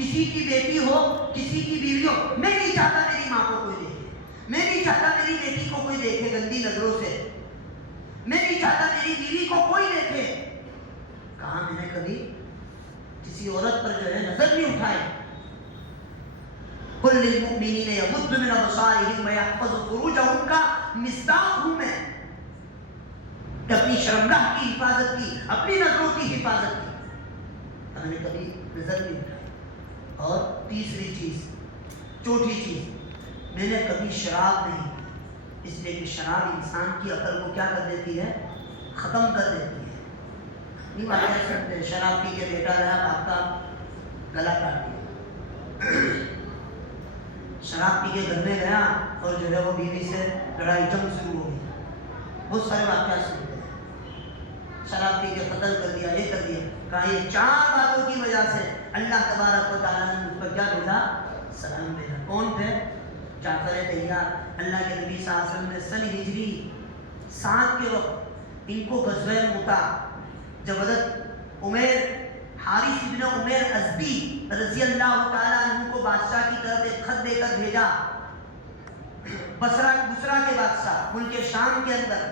کسی کی بیٹی ہو، کسی کی بیوی ہو، میں نہیں چاہتا میری ماں کو کوئی دیکھے، میں نہیں چاہتا میری بیٹی کو کوئی دیکھے گندی نظروں سے، میں نہیں چاہتا میری بیوی کو کوئی دیکھے. کہاں میں نے کبھی کسی عورت پر جو ہے نظر نہیں اٹھائی. قل للمؤمنین یغضوا من ابصارہم ویحفظوا فروجہم کا مصداق ہوں میں کہ اپنی شرمگاہ کی حفاظت کی، اپنی نظروں کی حفاظت کی. میں نے کبھی نظر نہیں اٹھائی. اور تیسری چیز، چوتھی چیز، میں نے کبھی شراب نہیں، اس لیے کہ شراب انسان کی عقل کو کیا کر دیتی ہے؟ ختم کر دیتی ہے. نہیں بات سکتے شراب پی کے بیٹا رہا آپ کا گلا کاٹ دیا. شراب پی کے گھر میں گیا اور جو ہے وہ بیوی سے لڑائی جنگ شروع ہو گئی. بہت سارے واقعات سنتے ہیں. شراب پی کے قتل کر دیا، یہ کر دیا. کہا یہ 4 باتوں کی وجہ سے اللہ تبارک و تعالیٰ نے مجھ پر کیا بھیجا؟ سلام بھیجا. کون تھے؟ جعفر طیار. اللہ کے نبی صلی اللہ علیہ وسلم نے سن ہجری 7 کے وقت ان کو غزوہ موتا جب حضرت حارث ابن عمیر ازدی رضی اللہ تعالیٰ عنہ کو بادشاہ کی طرف ایک خط دے کر بھیجا. بصرہ کے بادشاہ، ملک شام کے اندر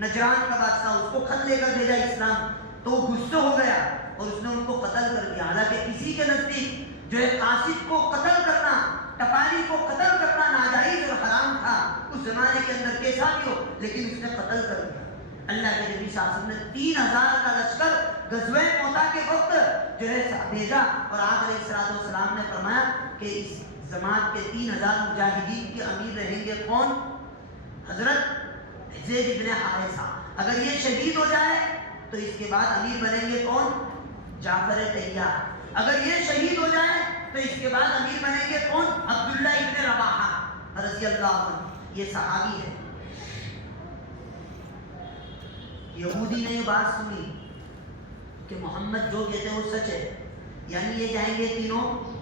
نجران کا بادشاہ، اس کو خط لے کر بھیجا اسلام. تو وہ غصے ہو گیا اور اس نے ان کو قتل کر دیا. حالانکہ کسی کے نزدیک جو ہے قاصد کو قتل کرنا، ٹپالی کو قتل کرنا ناجائز اور حرام تھا اس زمانے کے اندر، کیسا بھی ہو، لیکن اس نے قتل کر دیا. اللہ کے نبی صلی اللہ علیہ وسلم نے 3000 کا لشکر غزوہ موتا کے وقت جو ہے بھیجا. اور آپ علیہ السلام نے فرمایا کہ اس جماعت کے 3000 مجاہدین کے امیر رہیں گے کون؟ حضرت زید بن حارثہ. اگر یہ شہید ہو جائے تو اس کے بعد امیر بنیں گے کون؟ جعفر طیار. اگر یہ شہید ہو جائے تو اس کے بعد امیر بنیں گے کون؟ عبداللہ ابن رواحہ رضی اللہ عنہ. یہ صحابی ہے. یہودی نے یہ بات سنی کہ محمد جو کہتے ہیں وہ سچ ہے، یعنی یہ جائیں گے تینوں،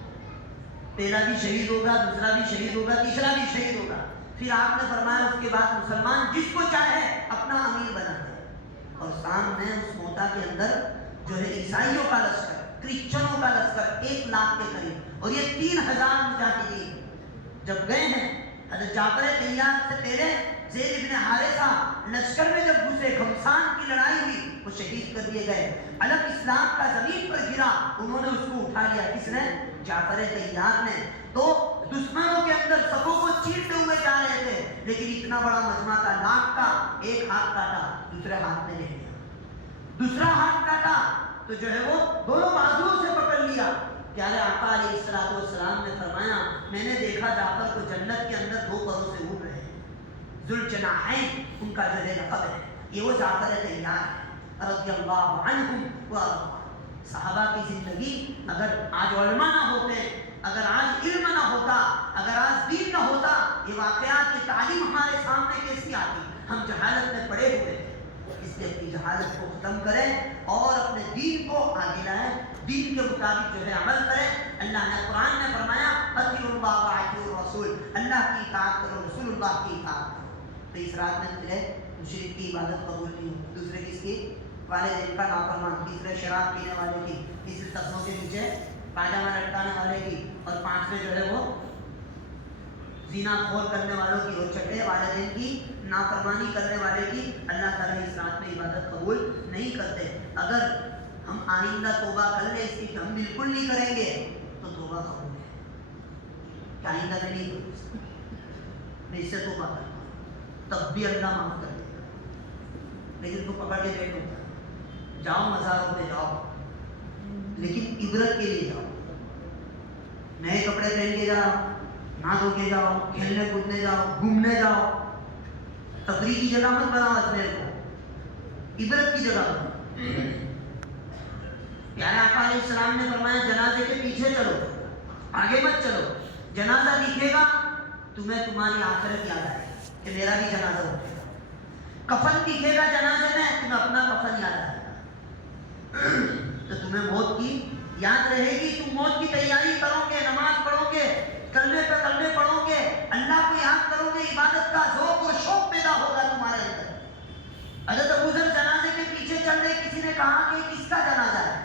پہلا بھی شہید ہوگا، دوسرا بھی شہید ہوگا، تیسرا بھی شہید ہوگا. پھر آپ نے فرمایا اس کے بعد مسلمان جس کو چاہے اپنا امیر بنا دے. اور سامنے اس موتا کے اندر جو ہے عیسائیوں کا لشکر، کرسچنوں کا لشکر 1 لاکھ کے قریب، اور یہ 3000 مجاہدین جب گئے ہیں. حضرت جعفر طیار سے پہلے زید بن حارثہ لشکر میں جب گھسے، گھمسان کی لڑائی ہوئی، وہ شہید کر دیے گئے. علم اسلام کا زمین پر گرا، انہوں نے اس کو اٹھا لیا. کس نے؟ جعفر طیار نے. تو دشمنوں کے اندر سبوں کو چیرتے ہوئے جا رہے تھے، لیکن اتنا بڑا مجمع تھا، لاکھ کا، ایک ہاتھ کاٹا، دوسرے ہاتھ میں لے لیا. دوسرا ہاتھ کاٹا تو جو ہے وہ دونوں بازوؤں سے پکڑ لیا. پیارے آقا علیہ السلام نے فرمایا میں نے دیکھا جعفر کو جنت کے اندر 2 پروں سے اڑ رہے ہیں. ذوالجناحین ان کا جو ہے لقب ہے. یہ وہ جعفر طیار ہے رضی اللہ عنہم وارضاہم. صحابہ کی زندگی اگر آج علماء نہ ہوتے، اگر آج علم نہ ہوتا، اگر آج دین نہ ہوتا، یہ واقعات کی تعلیم ہمارے سامنے کیسی آتی؟ ہم جہالت میں پڑے ہوئے تھے. اس لیے اپنی جہالت کو ختم کریں اور اپنے دین کو آگے لائیں، دین کے مطابق جو ہے عمل کریں. اللہ نے قرآن میں فرمایا اطیعوا اللہ واطیعوا الرسول، اللہ کی اطاعت کرو، رسول اللہ کی اطاعت کرو. تو اس رات میں تیرے مشرک کی عبادت قبول نہیں ہوتی. دوسرے کس کی؟ والدین کا نافرمان. تیسرے شراب پینے والے کی. تیسرے تخنوں کے نیچے پاجامہ لٹکانے والے کی. اور 5ویں جو ہے وہ زنا خور کرنے والوں کی. اور 6 والدین کی نافرمانی کرنے والے کی. اللہ تعالیٰ اس رات میں عبادت قبول نہیں کرتے. اگر ہم آئندہ توبہ کر لیں اس کی کہ ہم بالکل نہیں کریں گے تو توبہ قبول ہے. کہ آئندہ میں نہیں کروں، میں اس سے توبہ کرتا ہوں، تب بھی اللہ معاف کر دے گا. لیکن تو پکڑ کے بیٹھو، جاؤ مزاروں پہ جاؤ، لیکن عبرت کے لیے جاؤ. نئے کپڑے پہن کے جاؤ، نہ دھو کے جاؤ، کھیلنے کودنے جاؤ، گھومنے جاؤ. تفریح کی جگہ مت بناؤ اجمیر کو، عبرت کی جگہ بناؤ. پیارے آقا علیہ السلام نے فرمایا جنازے کے پیچھے چلو، آگے مت چلو. جنازہ دکھے گا تمہیں تمہاری آخرت یاد آئے کہ میرا بھی جنازہ ہو گیا. کفن دکھے گا جنازے میں تمہیں اپنا کفن یاد آئے گا. تو تمہیں موت کی یاد رہے گی. تم موت کی تیاری کرو گے، نماز پڑھو گے، کلمے پہ کلمے پڑھو گے، اللہ کو یاد کرو گے، عبادت کا ذوق و شوق پیدا ہوگا تمہارے اندر. حضرت ابو ذر جنازے کے پیچھے چل رہے، کسی نے کہا کہ کس کا جنازہ ہے؟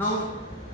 9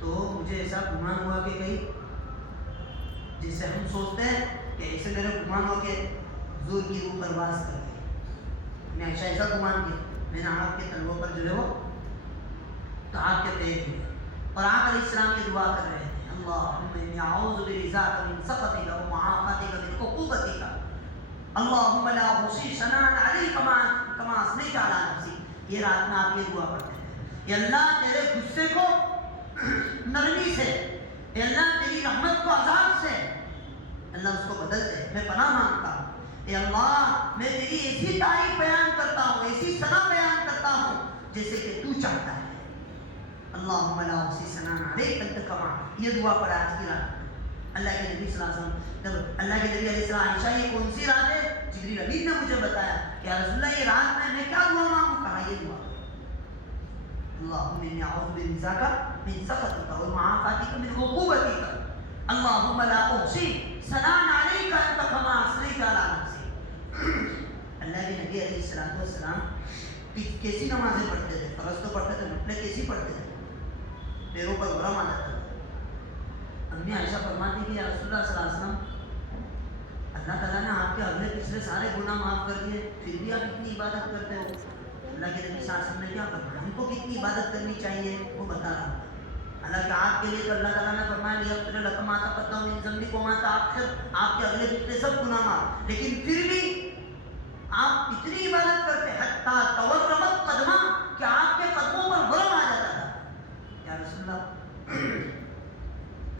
تو مجھے ایسا گمان ہوا کہ کہیں جس سے ہم سوچتے ہیں کہ ایسے میرے گمان ہو کہ حضور کی روح پرواز کر گئی. میں ایسا گمان کیا, میں نے آپ کے تلووں پر جو ہے وہ تو آپ کے پیٹ ہوئے اور آپ علیہ السلام کی دعا کر رہے ہیں, اللہم انی اعوذ برضاک من سخطک و معافاتک من عقوبتک, اللہم لا احصی ثناء علیک کما اثنیت علی نفسی. یہ رات میں آپ یہ دعا پڑھتے ہیں, کہ اللہ تیرے غصے کو نرمی سے, اے اللہ تیری رحمت کو عذاب سے اللہ اس کو بدل دے, میں پناہ مانگتا ہوں. اے اللہ میں تیری ایسی تعریف بیان کرتا ہوں, ایسی ثنا بیان کرتا ہوں جیسے کہ تو چاہتا ہے. اللہم لا احصی ثناء علیک انت کما, یہ دعا پڑھا آج کی رات. اللہ کے نبی صلی اللہ علیہ وسلم, جب اللہ کے نبی علیہ السلام, عائشہ یہ کون سی رات ہے؟ جبریل امین نے مجھے بتایا کہ یا رسول اللہ یہ رات میں کیا دعا مانگوں؟ کہا یہ دعا, اللہم انی اعوذ برضاک من سخطک و معافاتک من عقوبتک, اللہم لا احصی ثناء علیک انت کما اثنیت علی نفسی. اللہ کے نبی علیہ السلام کیسی نمازیں پڑھتے تھے؟ فرض تو پڑھتے تھے, نفلیں کیسی پڑھتے تھے؟ پیروں پر غلام آ جاتا تھا. امی عائشہ فرماتی کہ یا رسول اللہ صلی اللہ علیہ وسلم, اللہ تعالیٰ نے آپ کے اگلے پچھلے سارے گناہ معاف کر دیے, پھر بھی آپ اتنی عبادت کرتے ہو. اللہ کے نبی صلی اللہ علیہ وسلم نے کیا فرمایا, ہم کو کتنی عبادت کرنی چاہیے وہ بتا رہا ہوں. حالانکہ آپ کے لیے تو اللہ تعالیٰ نے فرمایا لیغفر لکم ما تقدم من ذنبک وما تأخر, آپ کے اگلے پچھلے سب گناہ معاف, لیکن پھر بھی آپ اتنی عبادت کرتے حتیٰ تورمت قدمہ, کہ آپ کے قدموں پر ورم آ جاتا تھا. یا رسول اللہ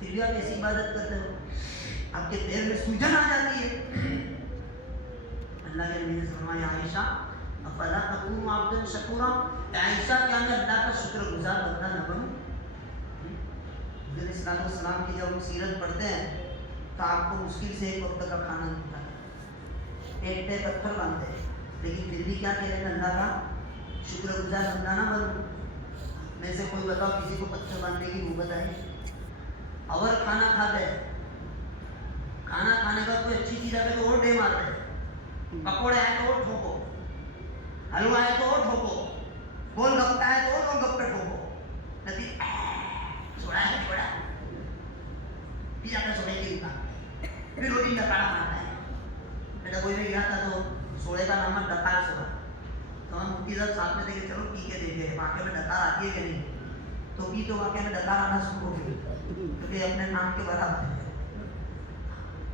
پھر بھی آپ ایسی عبادت کرتے ہو, آپ کے پیر میں سوجن آ جاتی ہے. اللہ کے نبی نے فرمایا عائشہ افلا تکون عبدا شکورا, عائشہ کیا میں اللہ کا شکر گزار بندہ نہ بنوں؟ حضور علیہ السلام کی جب ہم سیرت پڑھتے ہیں تو آپ کو مشکل سے ایک وقت کا کھانا ملتا ہے, ایک پہ پتھر باندھتے ہیں, لیکن پھر بھی کیا کہہ رہے ہیں, اللہ کا شکر گزار بندہ نہ بنوں. میں سے کوئی بتاؤ کسی کو پتھر باندھنے کی نوبت آئی؟ اور کھانا کھاتے ہیں, کھانا کھانے کا کوئی اچھی چیز آئے تو اور ڈے مارتے ہیں, پکوڑے آئے تو اور ٹھوکو, حلوہ آئے تو اور ٹھوکو, گول گپے آئے تو اور گول گپے ٹھوکو, سوڑا ہے چھوڑا, پھر جاتا سوڑے کی دکان, پھر روٹی ڈکاڑا مارتا ہے. میرا کوئی میں گیا تھا تو سوڑے کا نام ہے ڈکار سوڑا, تو ہم مفتی صاحب ساتھ میں تھے کہ چلو پی کے دیکھے واقعے میں ڈکار آتی ہے کہ نہیں, تو بھی تو واقعے میں ڈکار آنا شروع ہو گئی, کیونکہ اپنے نام کے برابر ہے.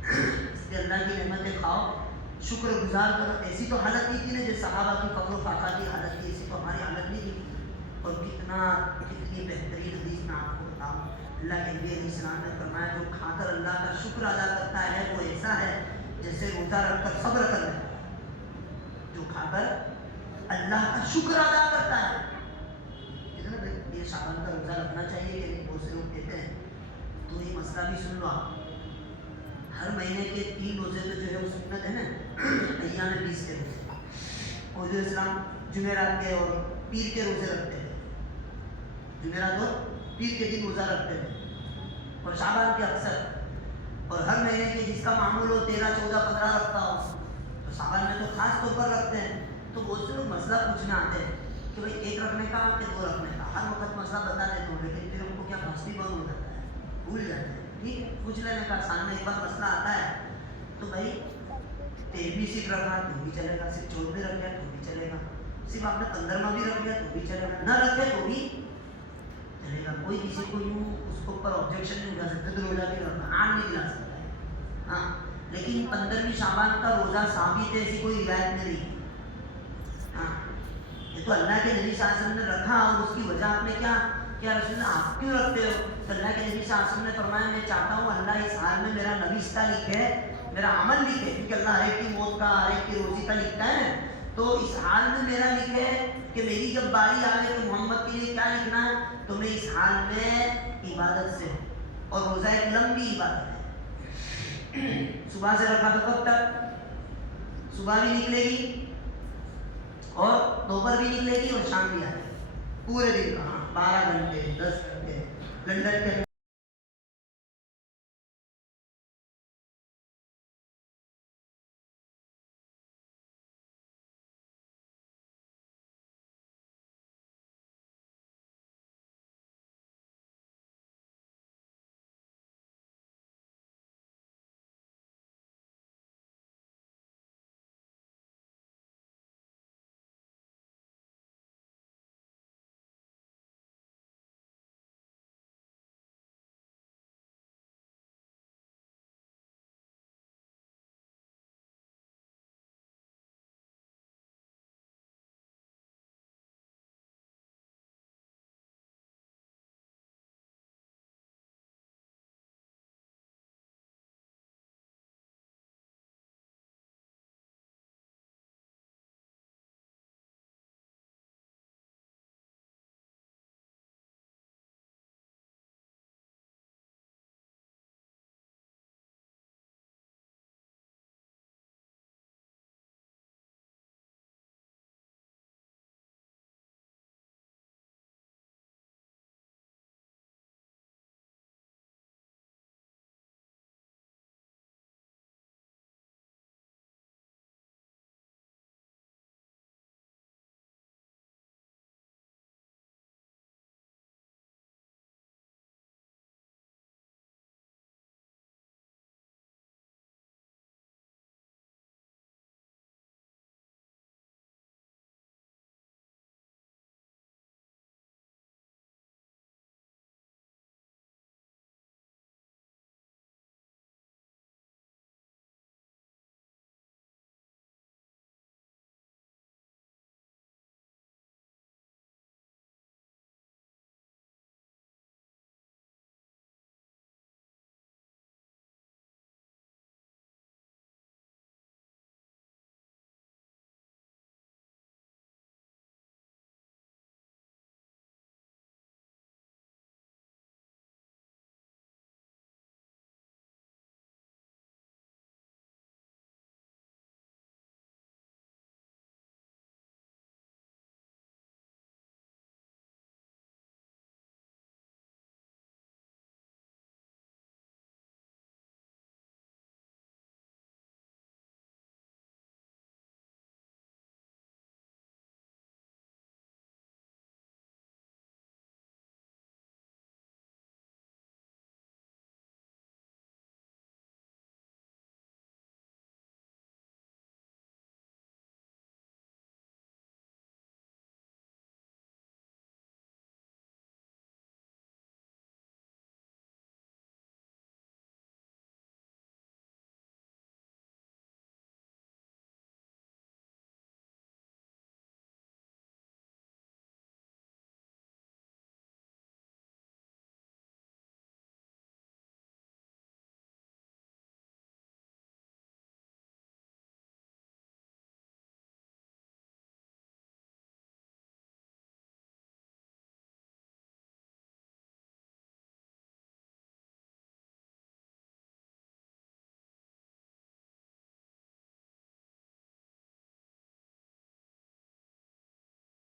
اس لیے اللہ کی نعمتیں کھاؤ, شکر گزار کرو. ایسی تو حالت نہیں تھی نا جیسے صحابہ کی فقر و فاقہ کی حالت تھی, ایسی تو ہماری حالت نہیں تھی. اور کتنی بہترین حدیث میں آپ کو بتاؤں, اللہ کے نبی علیہ السلام نے فرمایا جو کھا کر اللہ کا شکر ادا کرتا ہے وہ ایسا ہے جیسے روزہ رکھ کر صبر کر رہا ہے. جو کھا کر اللہ کا شکر ادا کرتا ہے, یہ شعبان کا روزہ رکھنا چاہیے کہ نہیں, بہت سے لوگ کہتے ہیں. تو یہ مسئلہ بھی سن لو آپ, ہر مہینے کے 3 روزے تو جو ہے وہ سنت ہے نا, ایام 20 کے روزے. حضور اسلام جمعرات کے اور پیر کے روزے رکھتے تھے, جمعرات اور پیر کے دن روزہ رکھتے تھے, اور شعبان کے اکثر, اور ہر مہینے کے جس کا معمول ہو 13, 14, 15 رکھتا ہو, تو شعبان میں تو خاص طور پر رکھتے ہیں. تو بہت سے لوگ مسئلہ پوچھنے آتے ہیں کہ بھائی 1 رکھنے کا کہ 2 رکھنے کا, ہر وقت مسئلہ بتا دیتے ہوں, لیکن پھر ان کو کیا مسئلہ بند ہو جاتا ہے, بھول جاتے ہیں. ٹھیک ہے, پوچھ لینے کا, سامنے ایک بار مسئلہ آتا ہے تو بھائی 13 صرف رکھا تو بھی چلے گا, صرف 14 رکھ لیا تو بھی چلے گا, صرف آپ نے 15 بھی رکھ لیا تو بھی چلے گا, نہ رکھے تو بھی چلے گا. کوئی کسی کو یوں اس کو اوپر آبجیکشن نہیں اٹھا سکتا, تو روزہ کے رکھنا آن نہیں دلا سکتا ہے. ہاں, لیکن 15ویں شعبان کا روزہ ثابت ہے, ایسی کوئی روایت میں نہیں. ہاں, یہ تو اللہ کے نبی صلی اللہ علیہ وسلم نے رکھا, اور اس کی وجہ آپ نے کیا رسول اللہ آپ کیوں رکھتے ہو؟ تو اللہ کے نبی صلی اللہ علیہ وسلم نے فرمایا میں چاہتا ہوں اللہ اس حال میں میرا نویستہ لکھے, میرا عمل لکھے, کیونکہ اللہ ہر ایک کی موت کا, ہر ایک کی روزی کا لکھتا ہے. تو اس حال میں میرا لکھے کہ میری جب باری آئے تو محمد کے لیے کیا لکھنا ہے, تو میں اس حال میں عبادت سے ہوں, اور روزہ ایک لمبی عبادت ہے. صبح سے رکھا تو کب تک؟ صبح بھی نکلے گی اور دوپہر بھی نکلے گی اور شام بھی آئے گی, پورے دن کا. 12 گھنٹے 10 گھنٹے. لنڈن کے